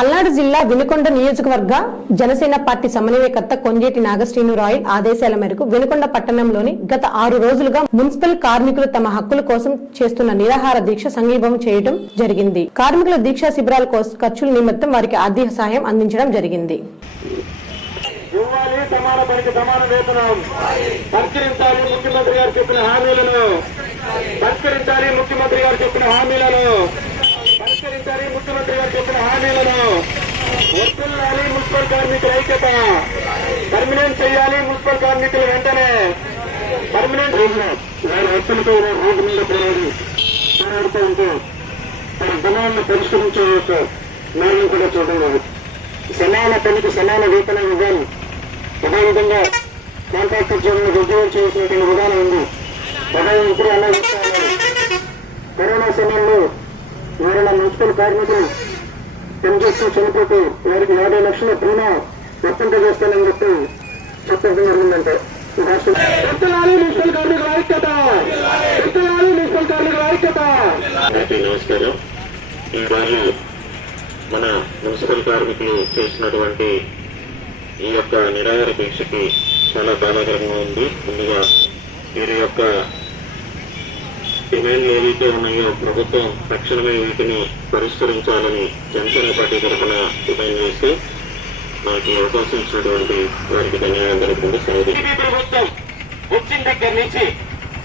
పల్నాడు జిల్లా వినుకొండ నియోజకవర్గ జనసేన పార్టీ సమన్వయకర్త కొంజేటి నాగశ్రీను రాయ్ ఆదేశాల మేరకు వినుకొండ పట్టణంలోని గత ఆరు రోజులుగా మున్సిపల్ కార్మికులు తమ హక్కుల కోసం చేస్తున్న నిరాహార దీక్ష సంఘీభం చేయడం జరిగింది. కార్మికుల దీక్షా శిబిరాల కోసం ఖర్చుల నిమిత్తం వారికి ఆర్థిక సహాయం అందించడం జరిగింది. ముఖ్యమంత్రి గారు చెప్పిన హామీలను. పరిష్కరించాలి ముఖ్యమంత్రి గారు చెప్పిన హామీలను పరిష్కరించాలి ముఖ్యమంత్రి గారు చెప్పిన హామీలను వర్తిల్లాలి మున్సిపల్ కార్మికుల ఐక్యత. పర్మినెంట్ చేయాలి మున్సిపల్ కార్మికులు వెంటనే. పర్మినెంట్ వారి హక్కులతో రోడ్డు మీద పోరాడి పోరాడుతూ ఉంటే తన గుణాలను పరిష్కరించే యొక్క మార్గం కూడా చూడలేదు సమాన పనికి సమాన వేతనం ఇవ్వాలి. అదేవిధంగా కాంట్రాక్ట్ ఉద్యోగులను ఉద్యోగం చేసినటువంటి విధానం ఉంది. అదే ఇప్పుడు అలా కరోనా సమయంలో ఎవరైనా మున్సిపల్ కార్మికులు పనిచేస్తూ చనిపోతూ వారికి యాభై లక్షల బీమా వర్తింప చేస్తానని చెప్పి చెప్పడం జరిగిందంటే ఈ మున్సిపల్ కార్మికుల ఐక్యత! ఎత్తలాలి మున్సిపల్ కార్మికుల ఐక్యత! నమస్కారం. ఈరోజు మన మున్సిపల్ కార్మికులు చేసినటువంటి ఈ యొక్క నిరాహార దీక్షకి చాలా బాధాకరంగా ఉంది. ముందుగా వీరి యొక్క డిమాండ్లు ఏవైతే ఉన్నాయో ప్రభుత్వం తక్షణమే వీటిని పరిష్కరించాలని జనసేన పార్టీ తరఫున డిమాండ్ చేసి నాకు ఈ అవకాశం ఇచ్చినటువంటి వారికి ధన్యవాదాలు సెలవు టీడీపీ ప్రభుత్వం వచ్చిన దగ్గర నుంచి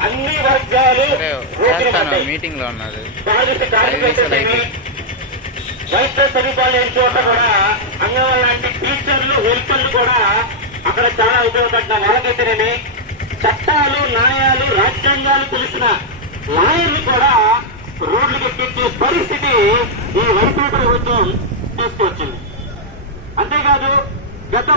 అన్ని వర్గాలు. మీటింగ్లో ఉన్నది కార్మికులైతేనేమి, వైద్య సదుపాయాలు లేని చోట కూడా అంగన్వాడీ లాంటి టీచర్లు హెల్పర్లు కూడా అక్కడ చాలా ఉపయోగపడిన వాళ్ళకైతేనేమి చట్టాలు న్యాయాలు రాజ్యాంగాలు తెలిసిన లాయర్లు కూడా రోడ్లు ఎక్కించే పరిస్థితి ఈ వైసీపీ ప్రభుత్వం తీసుకొచ్చింది. అంతేకాదు గత